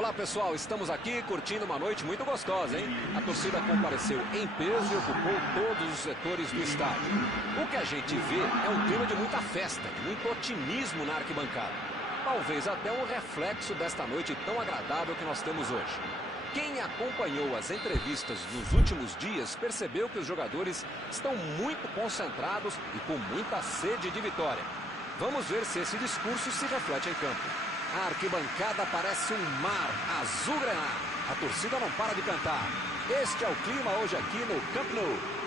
Olá pessoal, estamos aqui curtindo uma noite muito gostosa, hein? A torcida compareceu em peso e ocupou todos os setores do estádio. O que a gente vê é um clima de muita festa, muito otimismo na arquibancada. Talvez até um reflexo desta noite tão agradável que nós temos hoje. Quem acompanhou as entrevistas nos últimos dias percebeu que os jogadores estão muito concentrados e com muita sede de vitória. Vamos ver se esse discurso se reflete em campo. A arquibancada parece um mar azul-grená. A torcida não para de cantar. Este é o clima hoje aqui no Camp Nou.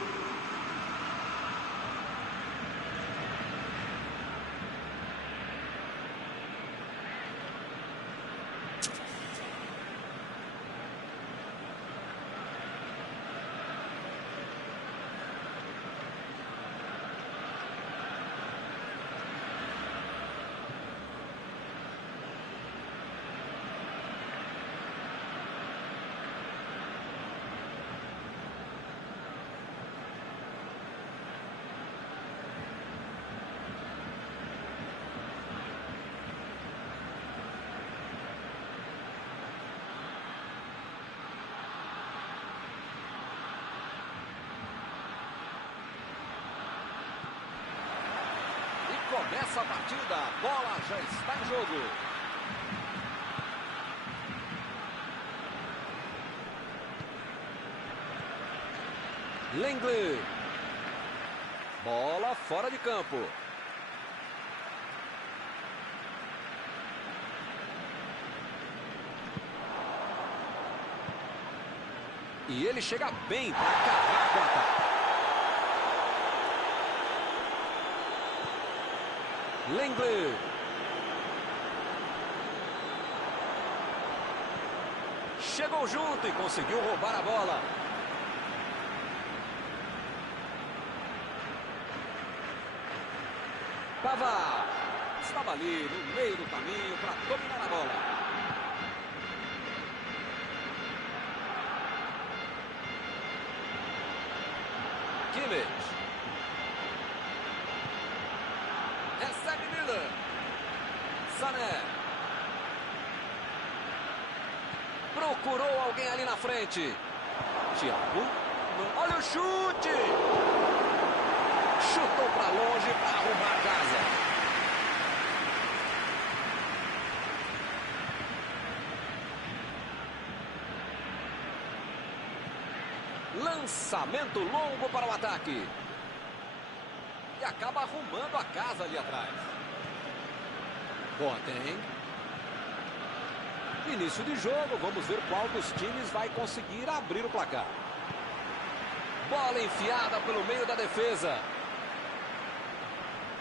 Começa a partida, a bola já está em jogo. Lenglet. Bola fora de campo. E ele chega bem para acabar com o ataque. Lenglet. Chegou junto e conseguiu roubar a bola. Pavard estava ali no meio do caminho para dominar a bola. Kimmich. Recebe Miller. Sané. Procurou alguém ali na frente. Thiago. Olha o chute. Chutou para longe para arrumar a casa. Lançamento longo para o ataque. E acaba arrumando a casa ali atrás. Boateng. Início de jogo, vamos ver qual dos times vai conseguir abrir o placar. Bola enfiada pelo meio da defesa.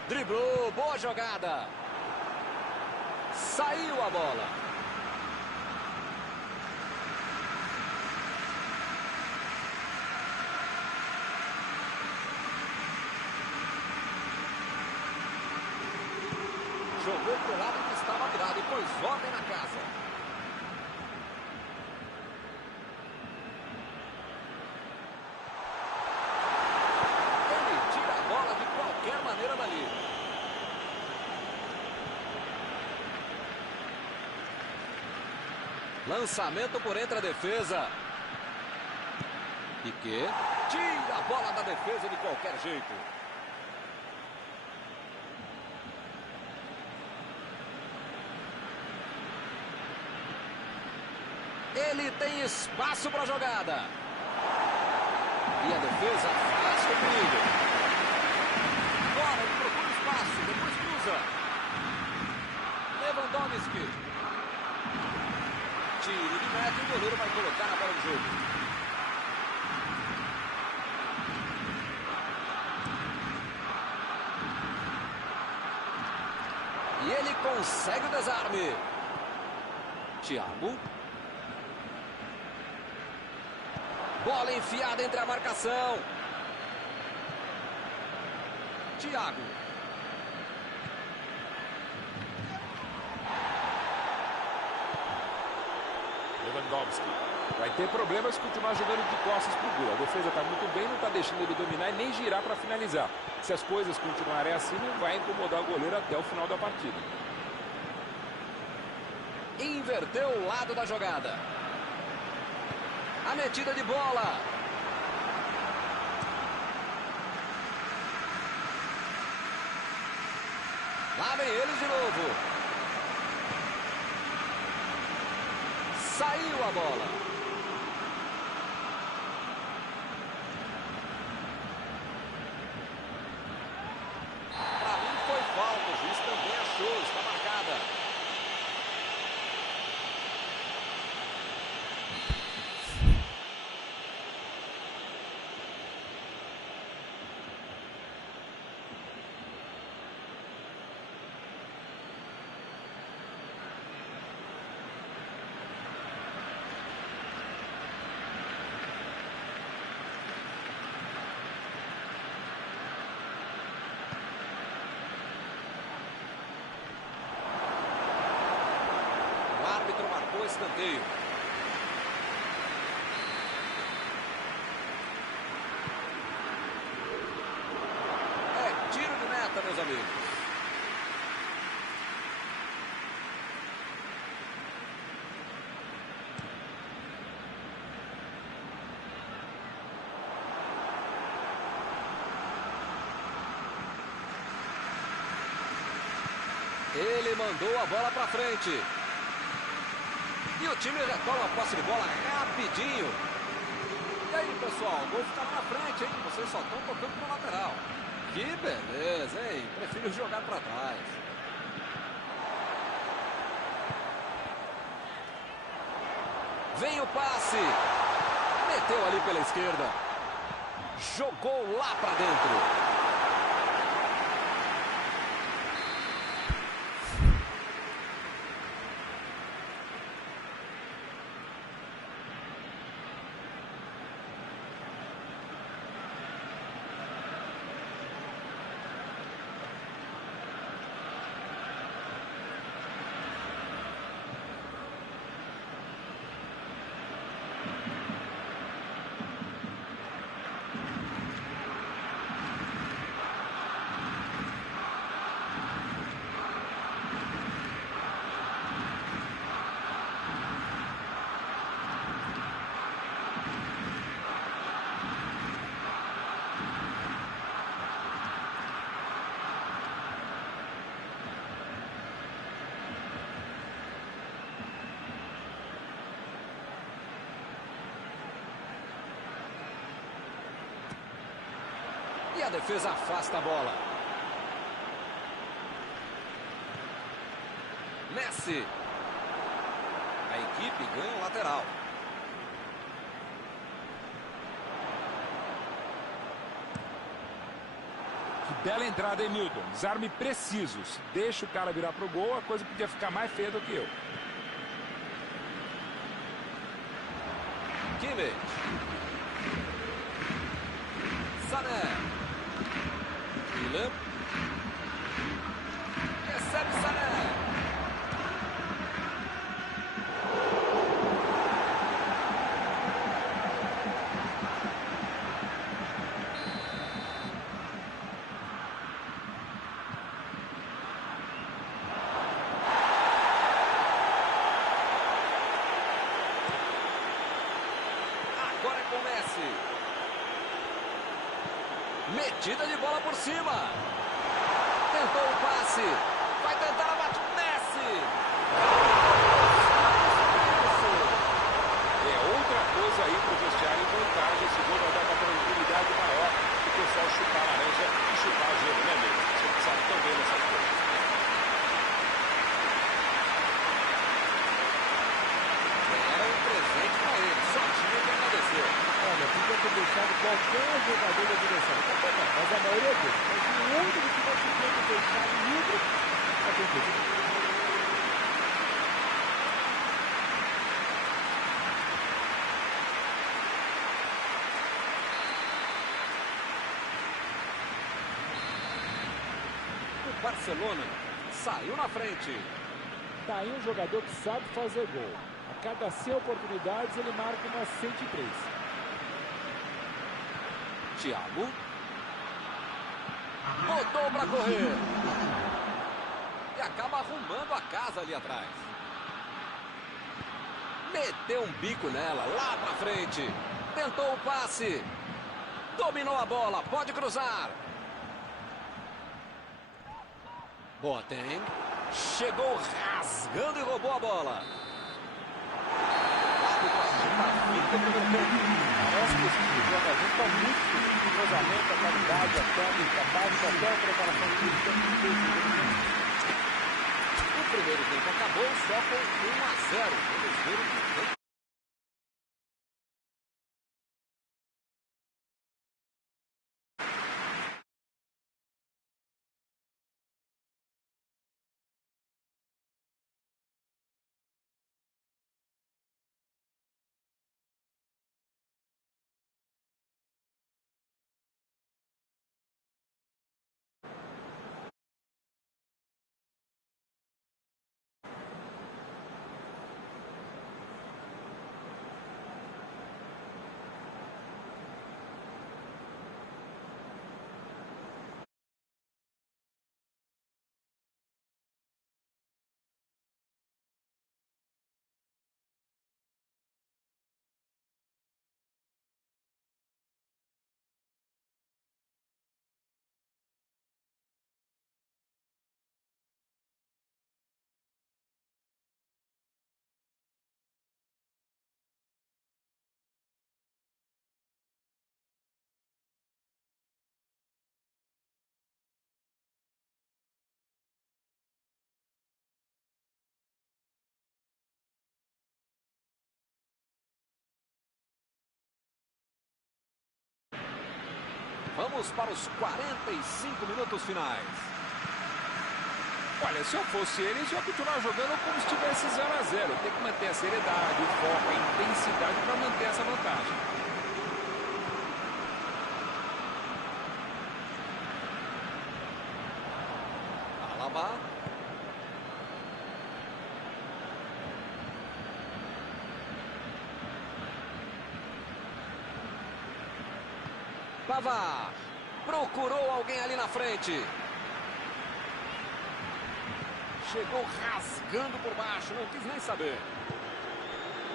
Driblou, boa jogada. Saiu a bola. Jogou pro lado que estava virado e pôs ordem na casa. Ele tira a bola de qualquer maneira dali. Lançamento por entre a defesa. Piquet. Tira a bola da defesa de qualquer jeito. Ele tem espaço para a jogada. E a defesa afasta o perigo. Bola, ele procura espaço, depois cruza. Lewandowski. Tiro de meta e o goleiro vai colocar a bola no jogo. E ele consegue o desarme. Thiago. Bola enfiada entre a marcação. Thiago. Lewandowski. Vai ter problemas se continuar jogando de costas pro gol. A defesa está muito bem, não está deixando ele dominar e nem girar para finalizar. Se as coisas continuarem assim, não vai incomodar o goleiro até o final da partida. Inverteu o lado da jogada. A metida de bola. Lá vem eles de novo. Saiu a bola. Para mim foi falta. O juiz também achou. Está marcada. O árbitro marcou escanteio. É tiro de meta, meus amigos. Ele mandou a bola para frente. E o time retoma a posse de bola rapidinho. E aí, pessoal, o gol fica lá na frente, hein? Vocês só estão tocando pro lateral. Que beleza, hein? Prefiro jogar para trás. Vem o passe. Meteu ali pela esquerda. Jogou lá para dentro. E a defesa afasta a bola. Messi. A equipe ganha o lateral. Que bela entrada, hein, Milton? Desarme preciso. Se deixa o cara virar pro gol, a coisa podia ficar mais feia do que eu. Kimmich. Sané. Milan. Recebe Sané. Agora é com o Messi. Metida de bola por cima. Tentou o passe. Vai tentar a bate. Messi. É outra coisa aí pro vestiário em vantagem. Esse gol vai dar uma tranquilidade maior do que só chutar laranja e chutar gelo, né, amigo? Você sabe tão bem dessas coisas. Era um presente para ele. Só tinha que agradecer. Olha, podia ter deixado qualquer jogador da direção. Mas a maioria deles. Mas o único que não podia ter deixado livre a defesa. O Barcelona saiu na frente. Tá aí um jogador que sabe fazer gol. A cada 100 oportunidades ele marca umas 103. Thiago. Botou para correr. E acaba arrumando a casa ali atrás. Meteu um bico nela, lá pra frente. Tentou o passe. Dominou a bola, pode cruzar. Boateng. Chegou rasgando e roubou a bola. Parece que esse tipo de jogador está muito difícil. O cruzamento, a qualidade, a técnica, a base, até a preparação física. O primeiro tempo acabou só com 1-0. Vamos ver o que tem. Vamos para os 45 minutos finais. Olha, se eu fosse eles, eu ia continuar jogando como se estivesse 0-0. Tem que manter a seriedade, o foco, a intensidade para manter essa vantagem. Alaba. Pavard. Procurou alguém ali na frente. Chegou rasgando por baixo, não quis nem saber.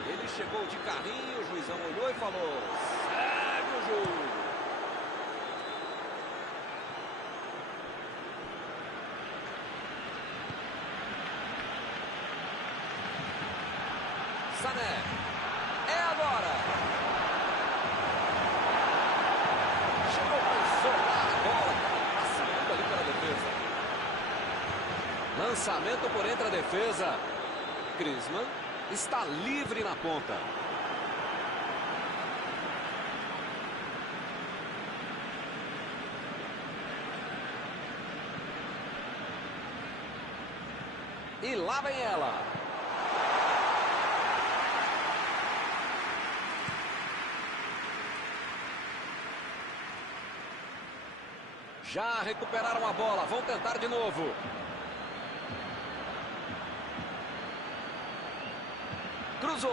Ele chegou de carrinho, o juizão olhou e falou: segue o jogo. Sané. É agora. Chegou para isolar a bola. Passando ali pela defesa. Lançamento por entre a defesa. Griezmann está livre na ponta. E lá vem ela. Já recuperaram a bola, vão tentar de novo. Cruzou.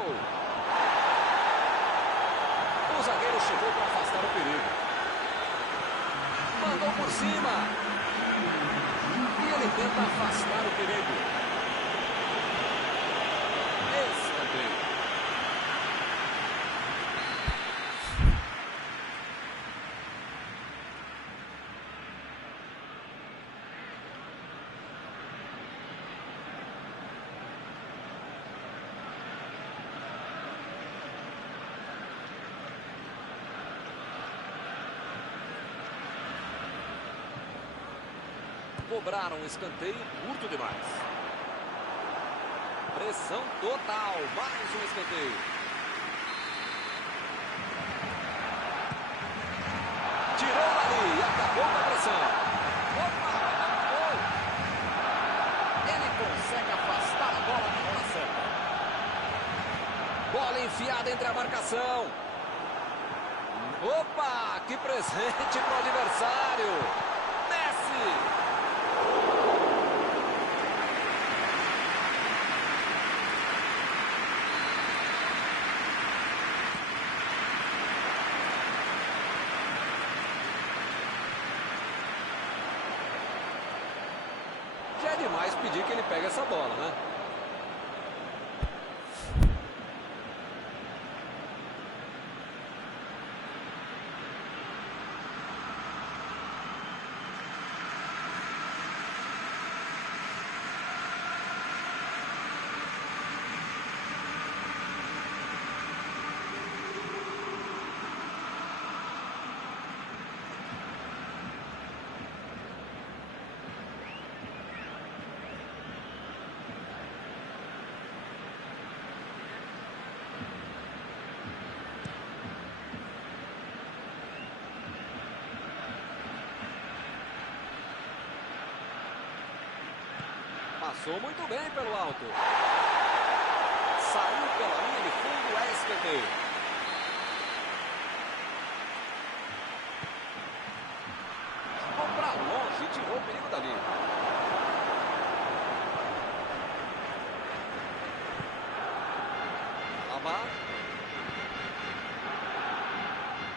O zagueiro chegou para afastar o perigo. Mandou por cima. E ele tenta afastar o perigo. Escanteio. Cobraram um escanteio curto demais. Pressão total. Mais um escanteio. Tirou dali e acabou com a pressão. Opa! Gol! Ele consegue afastar a bola na hora certa. Bola enfiada entre a marcação. Opa! Que presente para o adversário. Messi! Já é demais pedir que ele pegue essa bola, né? Passou muito bem pelo alto. Saiu pela linha de fundo, é escanteio. Jogou para longe e tirou o perigo dali.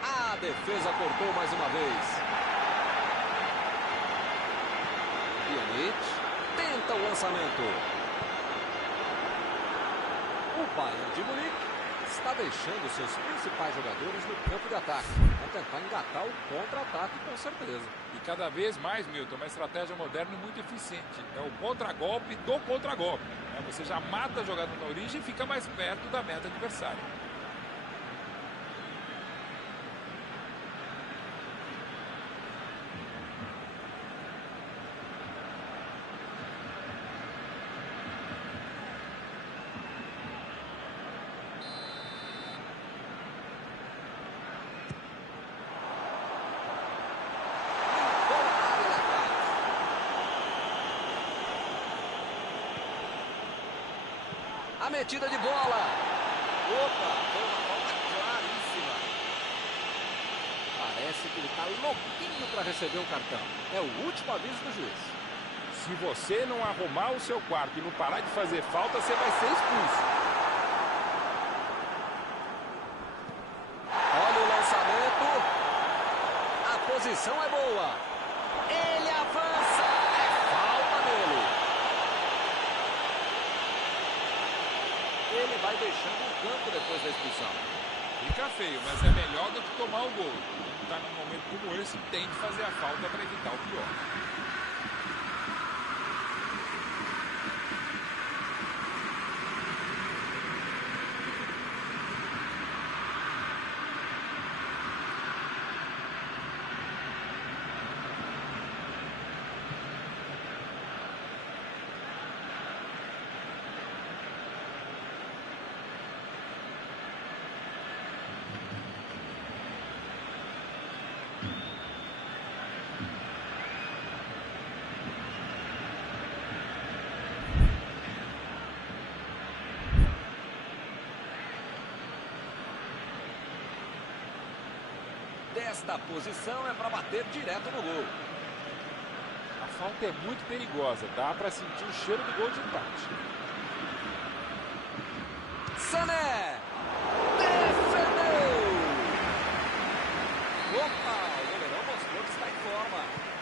A defesa cortou mais uma vez. Pjanic tenta o lançamento. O Bayern de Munique está deixando seus principais jogadores no campo de ataque. Vão tentar engatar o contra-ataque com certeza. E cada vez mais, Milton, uma estratégia moderna e muito eficiente. É o contra-golpe do contra-golpe. Você já mata a jogada na origem e fica mais perto da meta adversária. A metida de bola. Opa, foi uma falta claríssima. Parece que ele está louquinho para receber um cartão. É o último aviso do juiz. Se você não arrumar o seu quarto e não parar de fazer falta, você vai ser expulso. Olha o lançamento. A posição é boa. Ele avança. É falta dele. Ele vai deixando o campo depois da expulsão. Fica feio, mas é melhor do que tomar o gol. Está num momento como esse, tem de fazer a falta para evitar o pior. Desta posição é para bater direto no gol. A falta é muito perigosa, dá para sentir o cheiro do gol de empate. Sané! Defendeu! Opa, o goleirão mostrou que está em forma.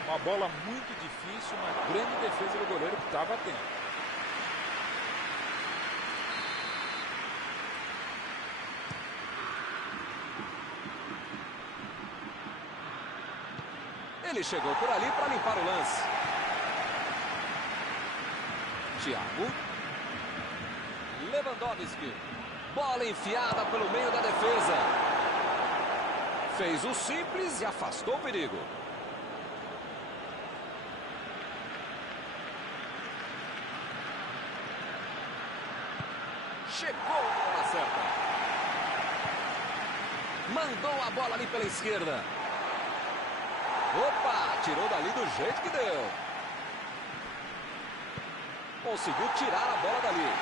Uma bola muito difícil, uma grande defesa do goleiro que estava atento. Ele chegou por ali para limpar o lance. Thiago. Lewandowski. Bola enfiada pelo meio da defesa. Fez o simples e afastou o perigo. Chegou na bola certa. Mandou a bola ali pela esquerda. Opa, tirou dali do jeito que deu. Conseguiu tirar a bola dali.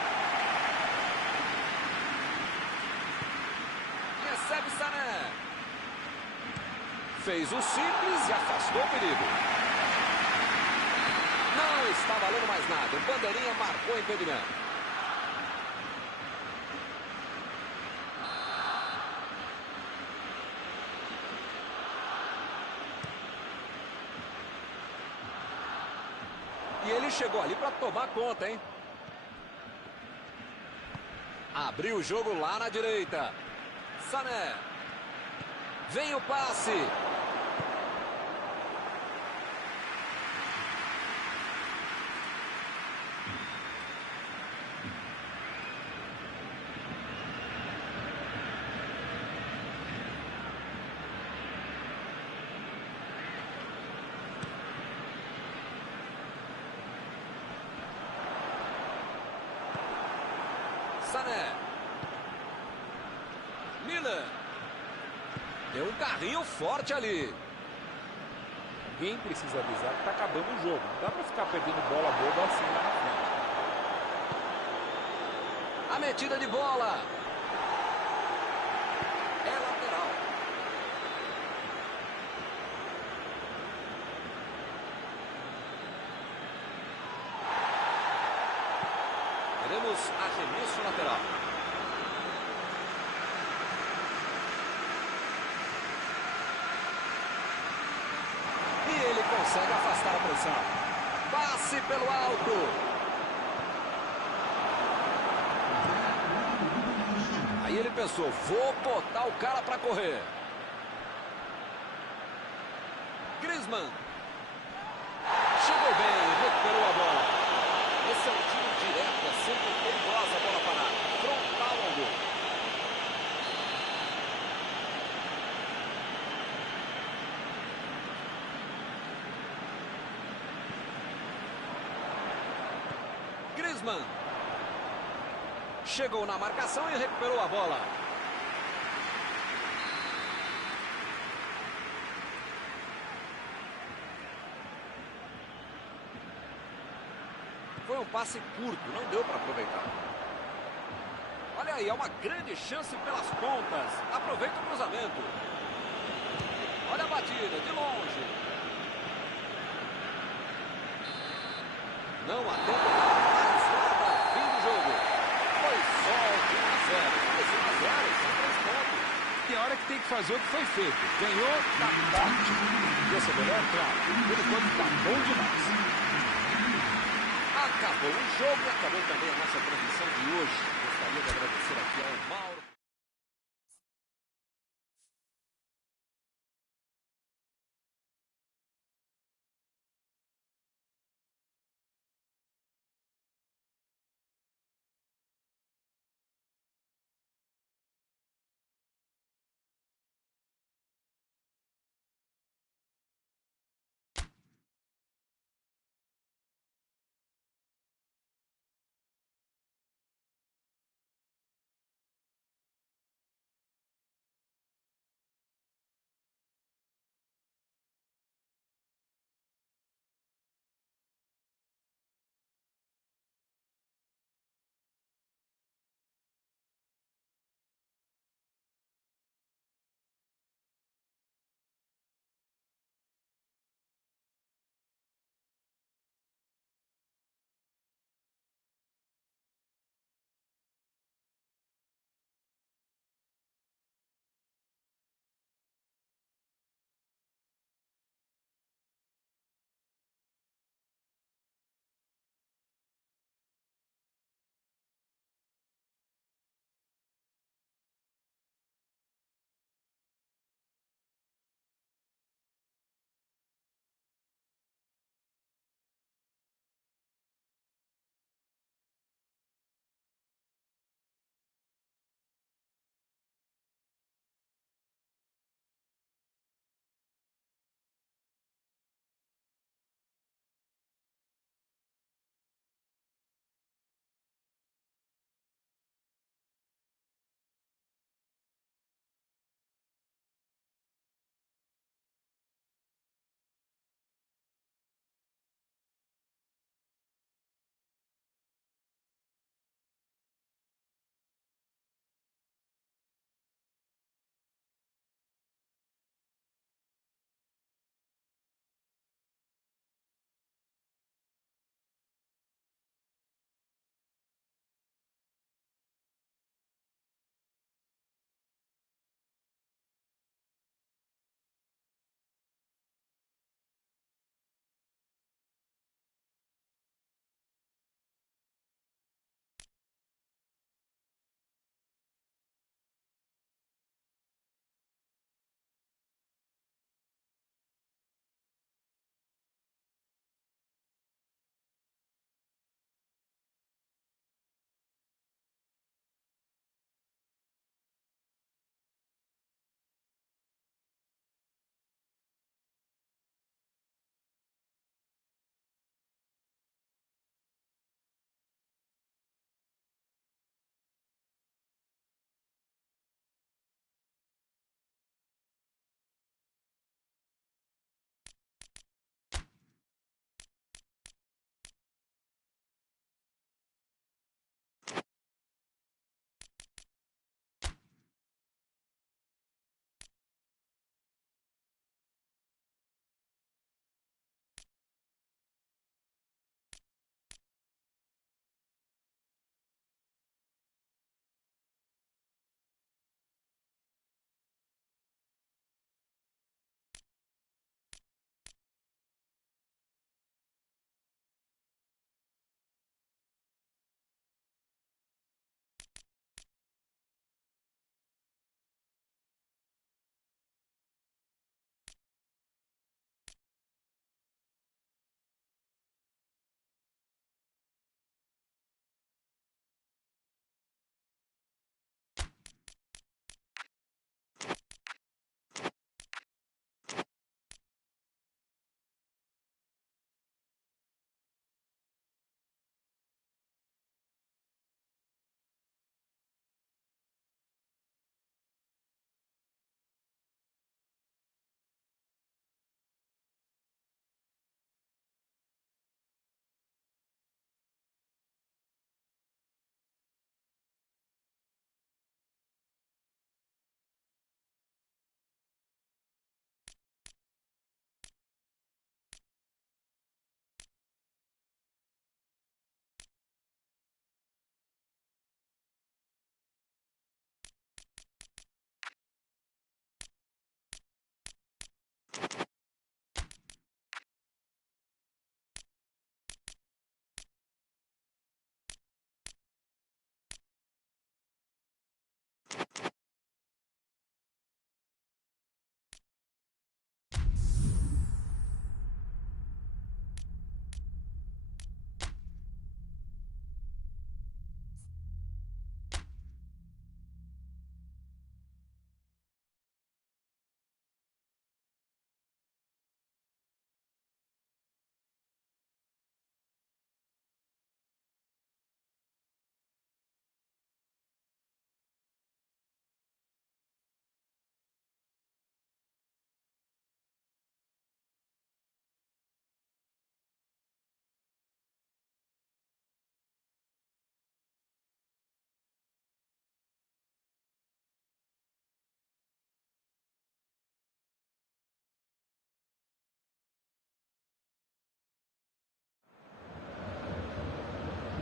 Recebe Sané. Fez o simples e afastou o perigo. Não está valendo mais nada. O bandeirinha marcou o impedimento. E ele chegou ali para tomar conta, hein? Abriu o jogo lá na direita. Sané. Vem o passe. Sané. Miller. Deu um carrinho forte ali. Alguém precisa avisar que está acabando o jogo. Não dá para ficar perdendo bola boba assim lá na frente. A metida de bola. É lateral. Teremos arremesso lateral. E ele consegue afastar a pressão. Passe pelo alto. Aí ele pensou, vou botar o cara para correr. Griezmann. Chegou bem, recuperou a bola. Esse é um tiro direto, é sempre perigosa a bola parada. Frontal ao gol. Griezmann. Chegou na marcação e recuperou a bola. Foi um passe curto, não deu para aproveitar. Olha aí, é uma grande chance pelas pontas. Aproveita o cruzamento. Olha a batida, de longe. Não há tempo para mais nada. Fim do jogo. Foi só 1-0. Mais 1-0, são 3 pontos. Tem hora que tem que fazer o que foi feito. Ganhou, tá ótimo. Podia ser melhor, claro. Por enquanto tá bom demais. Acabou o jogo e acabou também a nossa transmissão de hoje. Gostaria de agradecer aqui ao Mauro.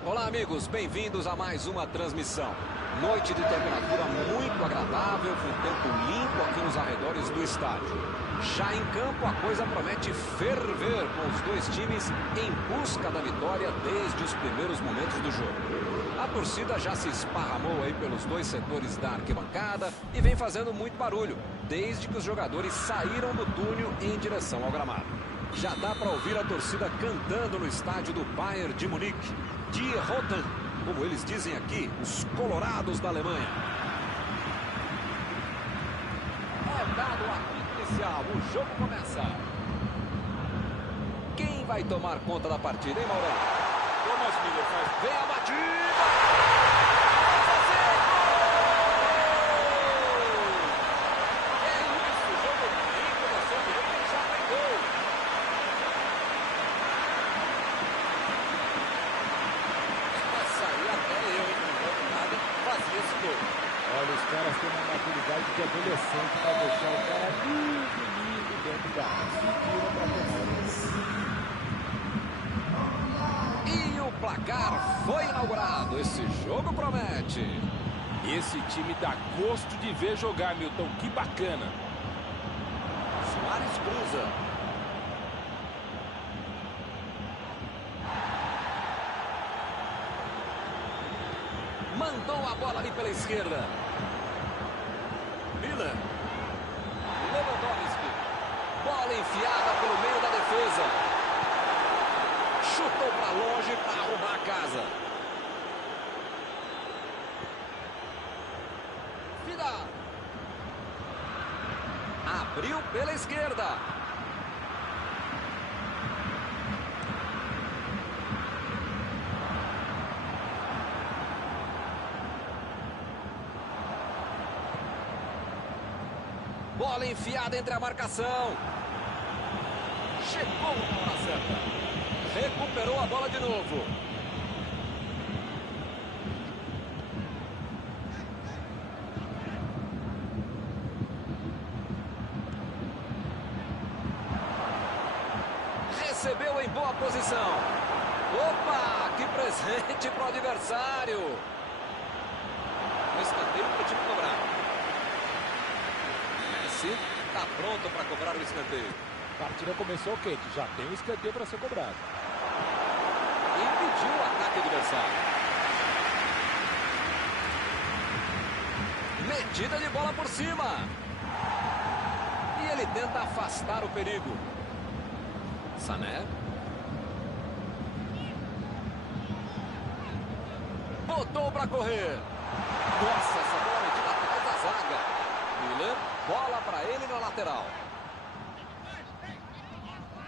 Olá, amigos, bem-vindos a mais uma transmissão. Noite de temperatura muito agradável, com tempo limpo aqui nos arredores do estádio. Já em campo, a coisa promete ferver, com os dois times em busca da vitória desde os primeiros momentos do jogo. A torcida já se esparramou aí pelos dois setores da arquibancada e vem fazendo muito barulho, desde que os jogadores saíram do túnel em direção ao gramado. Já dá para ouvir a torcida cantando no estádio do Bayern de Munique. Die Roten, como eles dizem aqui, os colorados da Alemanha. É dado o apito inicial, o jogo começa. Quem vai tomar conta da partida, hein, Maurão? Thomas Müller faz. Vem a batida! Olha, os caras têm uma maturidade de adolescente para deixar o cara lindo dentro da área. E o placar foi inaugurado. Esse jogo promete. Esse time dá gosto de ver jogar, Milton. Que bacana. Soares cruza. Mandou a bola ali pela esquerda. Miller. Lewandowski. Bola enfiada pelo meio da defesa. Chutou para longe para arrumar a casa. Vidal. Abriu pela esquerda. Bola enfiada entre a marcação. Chegou na hora certa. Recuperou a bola de novo. Recebeu em boa posição. Opa, que presente para o adversário. Um escanteio para o time cobrar. Está pronto para cobrar o escanteio. A partida começou quente, já tem um escanteio para ser cobrado. Impediu o ataque adversário. Metida de bola por cima. E ele tenta afastar o perigo. Sané. Botou para correr. Nossa, essa bola metida atrás da zaga. Müller. Bola para ele na lateral.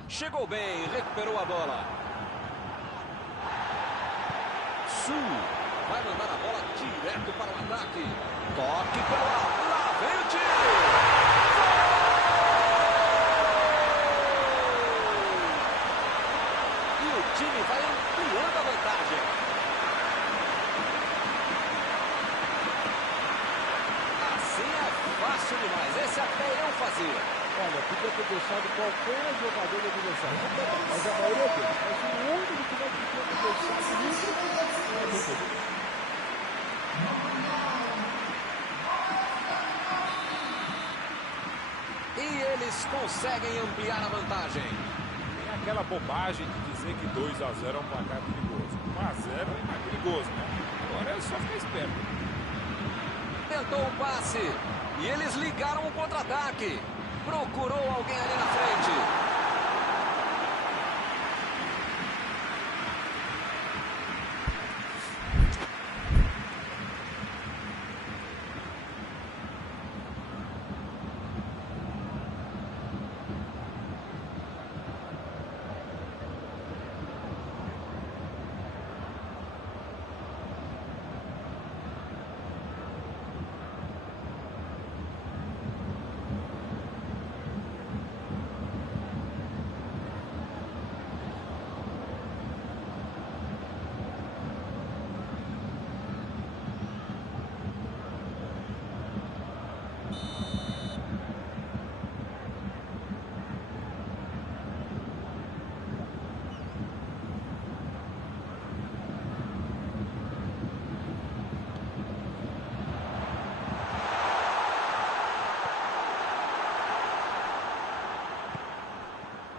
Chegou bem, recuperou a bola. Sul vai mandar a bola direto para o ataque. Toque pelo alto. Lá vem o tiro. E o time vai ampliando a vantagem. Fácil demais, esse até eu fazia. Olha, podia ter deixado qualquer jogador do adversário, mas a maioria deles. Mas o único que não podia ter deixado livre e ele eles conseguem ampliar a vantagem. Tem aquela bobagem de dizer que 2-0 é um placar perigoso. 1-0 é mais perigoso, né? Agora é só ficar esperto. Tentou o passe e eles ligaram o contra-ataque. Procurou alguém ali na frente.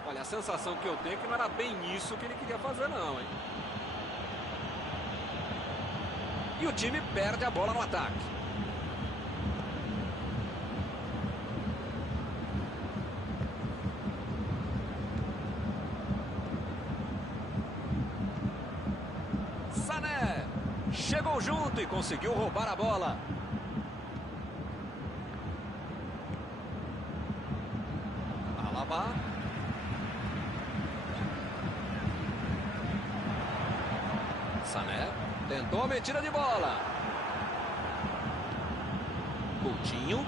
Olha, a sensação que eu tenho é que não era bem isso que ele queria fazer, não, hein? E o time perde a bola no ataque. Sané chegou junto e conseguiu roubar a bola. Alaba. Sané tentou a metida de bola. Coutinho.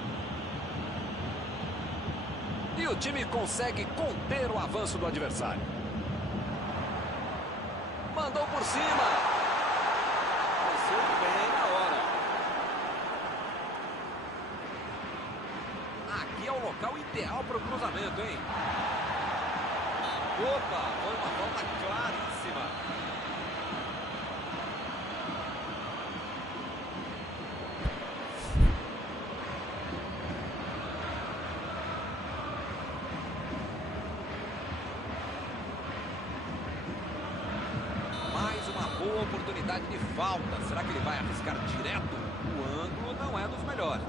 E o time consegue conter o avanço do adversário. Mandou por cima. Desceu bem na hora. Aqui é o local ideal para o cruzamento, hein? Opa, foi uma falta claríssima. Boa oportunidade de falta. Será que ele vai arriscar direto? O ângulo não é dos melhores.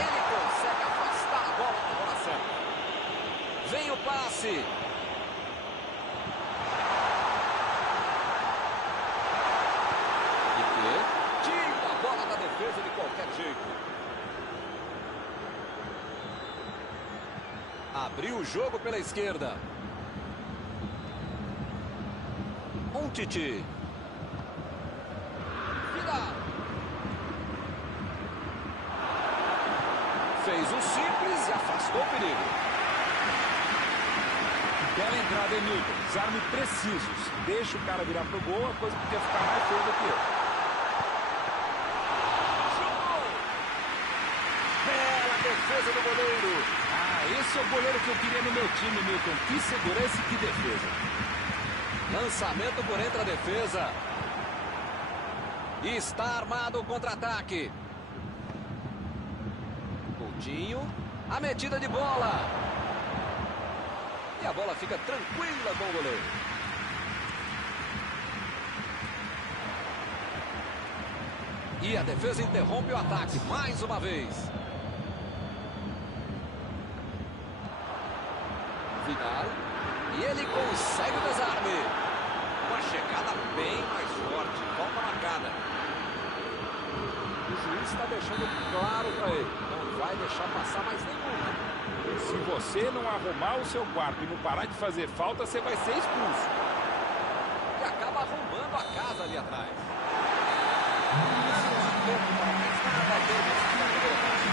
Ele consegue afastar a bola na hora certa. Vem o passe. E tira a bola da defesa de qualquer jeito. Abriu o jogo pela esquerda. Titi. Vidal. Fez o simples e afastou o perigo. Bela entrada, hein, Milton? Desarme precisos. Deixa o cara virar pro gol, a coisa podia ficar mais feia do que eu. Bela defesa do goleiro. Esse é o goleiro que eu queria no meu time, Milton. Que segurança e que defesa. Lançamento por entre a defesa. Está armado o contra-ataque. Coutinho. A metida de bola. E a bola fica tranquila com o goleiro. E a defesa interrompe o ataque mais uma vez. Vidal. E ele consegue o desarme. Uma chegada bem mais forte. Falta marcada. O juiz está deixando claro para ele. Não vai deixar passar mais nenhuma. Se você não arrumar o seu quarto e não parar de fazer falta, você vai ser expulso. E acaba arrumando a casa ali atrás. Não há tempo para mais nada dele nessa primeira parte.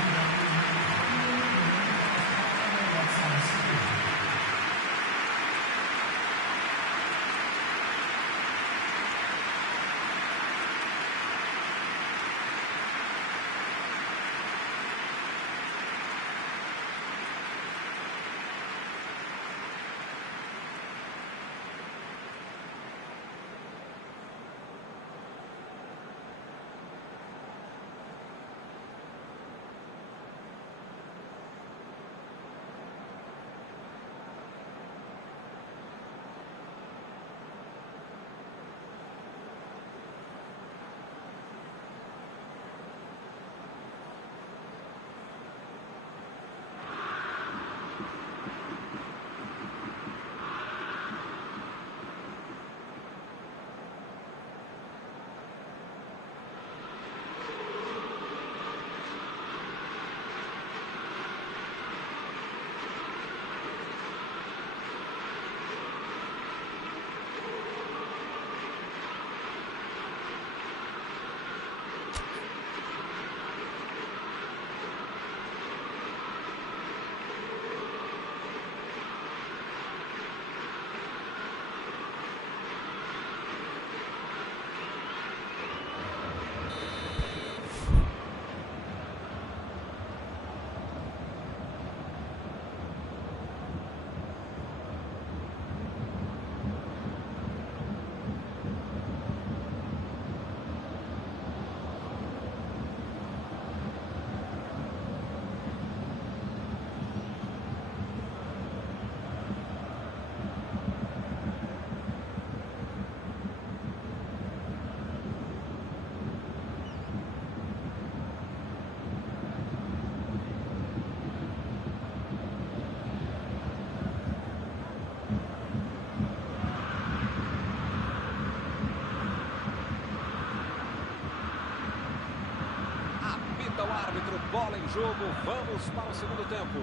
bola em jogo, vamos para o segundo tempo.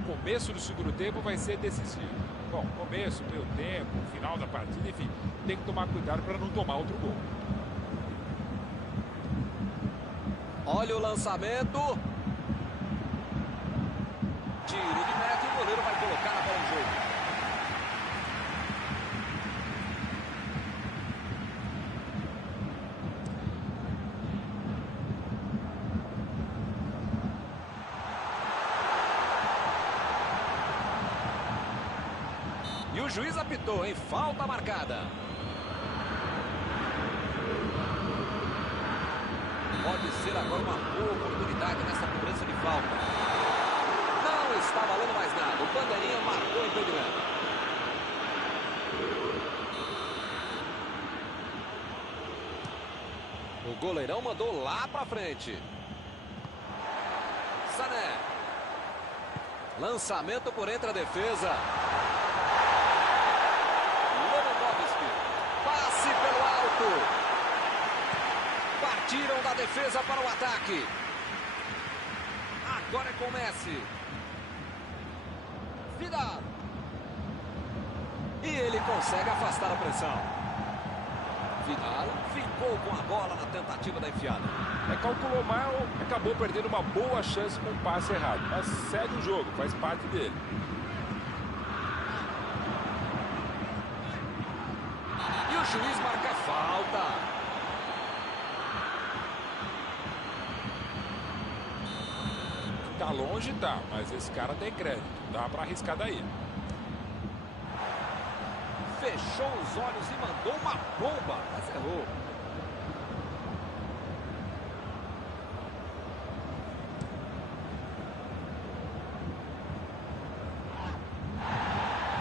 O começo do segundo tempo vai ser decisivo. Bom, começo, meio tempo, final da partida, enfim, tem que tomar cuidado para não tomar outro gol. Olha o lançamento. Tiro de meta e o goleiro vai colocar a bola em jogo. E o juiz apitou, em falta marcada. Pode ser agora uma boa oportunidade nessa cobrança de falta. Não está valendo mais nada. O bandeirinha marcou o impedimento. O goleirão mandou lá pra frente. Sané. Lançamento por entre a defesa. Passe pelo alto. Partiram da defesa para o ataque. Agora é com o Messi. Vidal. E ele consegue afastar a pressão. Vidal ficou com a bola na tentativa da enfiada. Calculou mal, acabou perdendo uma boa chance com um passe errado. Mas segue o jogo, faz parte dele. E o juiz marca falta. Tá longe, tá, mas esse cara tem crédito. Dá pra arriscar daí. Fechou os olhos e mandou uma bomba, mas errou.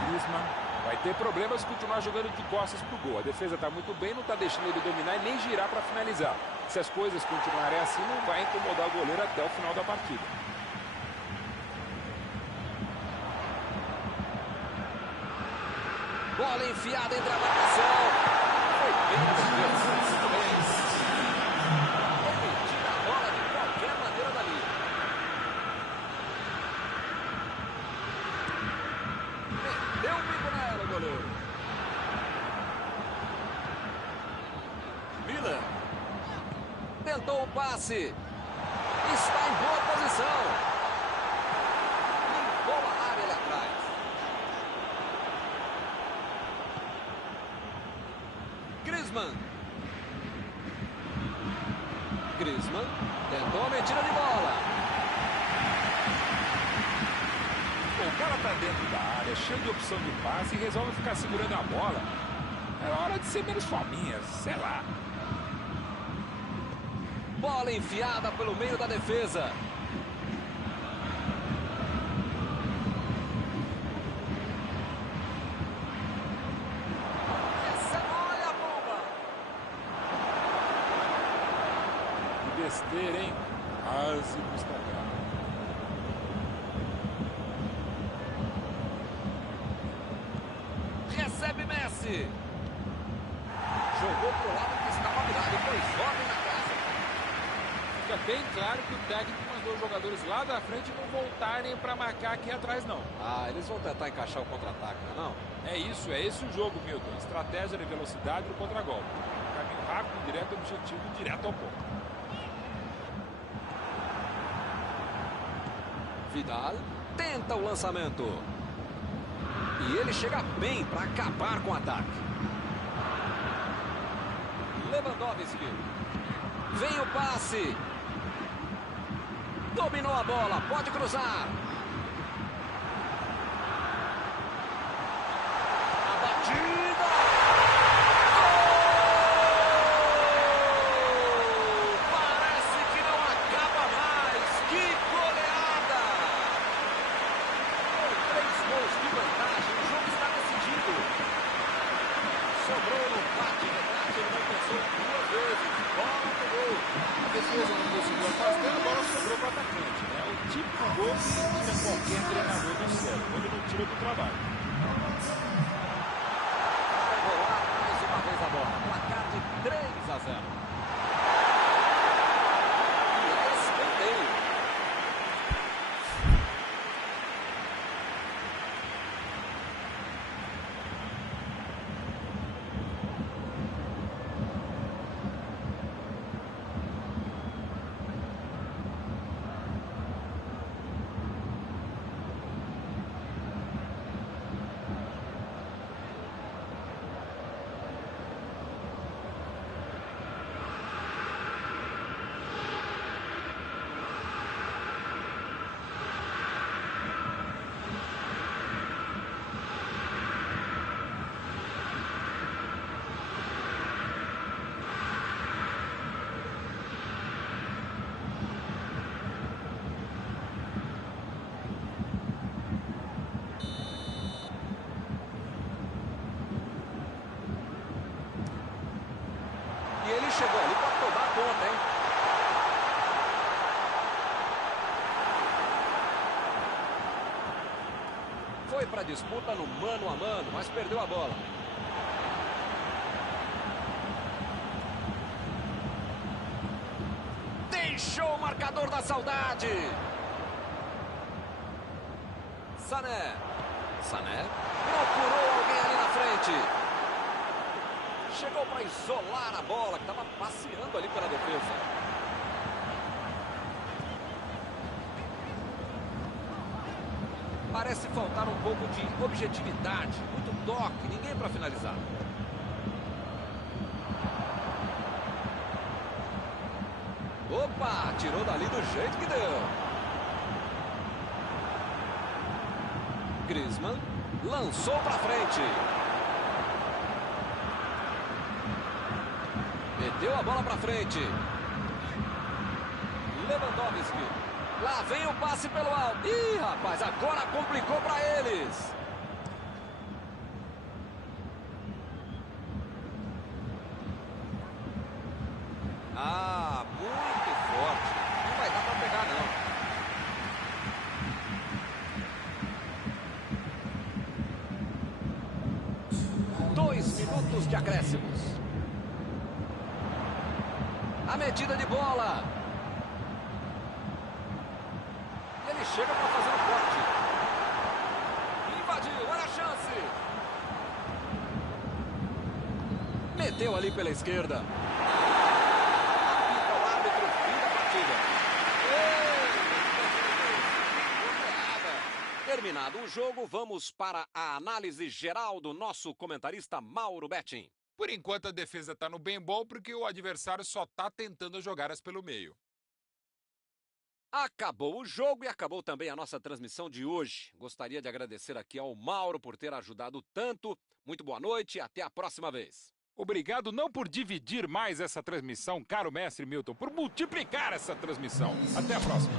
Griezmann vai ter problemas se continuar jogando de costas pro gol. A defesa está muito bem, não está deixando ele dominar e nem girar para finalizar. Se as coisas continuarem assim, não vai incomodar o goleiro até o final da partida. Bola enfiada entre a marcação. Foi bem defensivo. Ele tira a bola de qualquer maneira dali. Meteu o bico nela, o goleiro. Miller. Tentou o passe. Está em boa posição. Limpou a área ali atrás. Griezmann tentou a metida de bola. O cara tá dentro da área, cheio de opção de passe e resolve ficar segurando a bola. É hora de ser menos fominha, sei lá. Bola enfiada pelo meio da defesa. Besteira, hein? Quase custa caro. Recebe Messi. Jogou pro lado que estava virado e pôs ordem na casa. Fica bem claro que o técnico mandou os jogadores lá da frente não voltarem para marcar aqui atrás, não. Eles vão tentar encaixar o contra-ataque, não? É isso, é esse o jogo, Milton. Estratégia de velocidade do contra-golpe. Caminho rápido, direto, objetivo, direto ao ponto. Vidal tenta o lançamento. E ele chega bem para acabar com o ataque. Lewandowski. Vem o passe. Dominou a bola, pode cruzar. A batida. Parece que não acaba mais. Que goleada! Com 3 gols de vantagem, o jogo está decidido. Sobrou no empate, verdade, ele não pensou 2 vezes. Bola no gol. A defesa não conseguiu afastar, a bola sobrou para o atacante, né? O típico gol que tira qualquer treinador do céu, quando não tira do trabalho. Pegou lá mais uma vez a bola. Placar de 3-0. E é Foi para a disputa no mano a mano, mas perdeu a bola. Deixou o marcador da saudade. Sané. Sané procurou alguém ali na frente. Chegou para isolar a bola, que estava passeando ali pela defesa. Parece faltar um pouco de objetividade, muito toque, ninguém para finalizar. Opa, tirou dali do jeito que deu. Griezmann lançou para frente. Meteu a bola para frente. Lewandowski. Lá vem o passe pelo alto. Ih, rapaz, agora complicou para eles. Ah, muito forte. Não vai dar para pegar, não. 2 minutos de acréscimos. A metida de bola. E ele chega para fazer o corte. Invadiu, olha a chance. Meteu ali pela esquerda. Apita o árbitro, fim da partida. Terminado o jogo, vamos para a análise geral do nosso comentarista Mauro Betting. Por enquanto a defesa está no bem bom porque o adversário só está tentando jogadas pelo meio. Acabou o jogo e acabou também a nossa transmissão de hoje. Gostaria de agradecer aqui ao Mauro por ter ajudado tanto. Muito boa noite e até a próxima vez. Obrigado não por dividir mais essa transmissão, caro mestre Milton, por multiplicar essa transmissão. Até a próxima.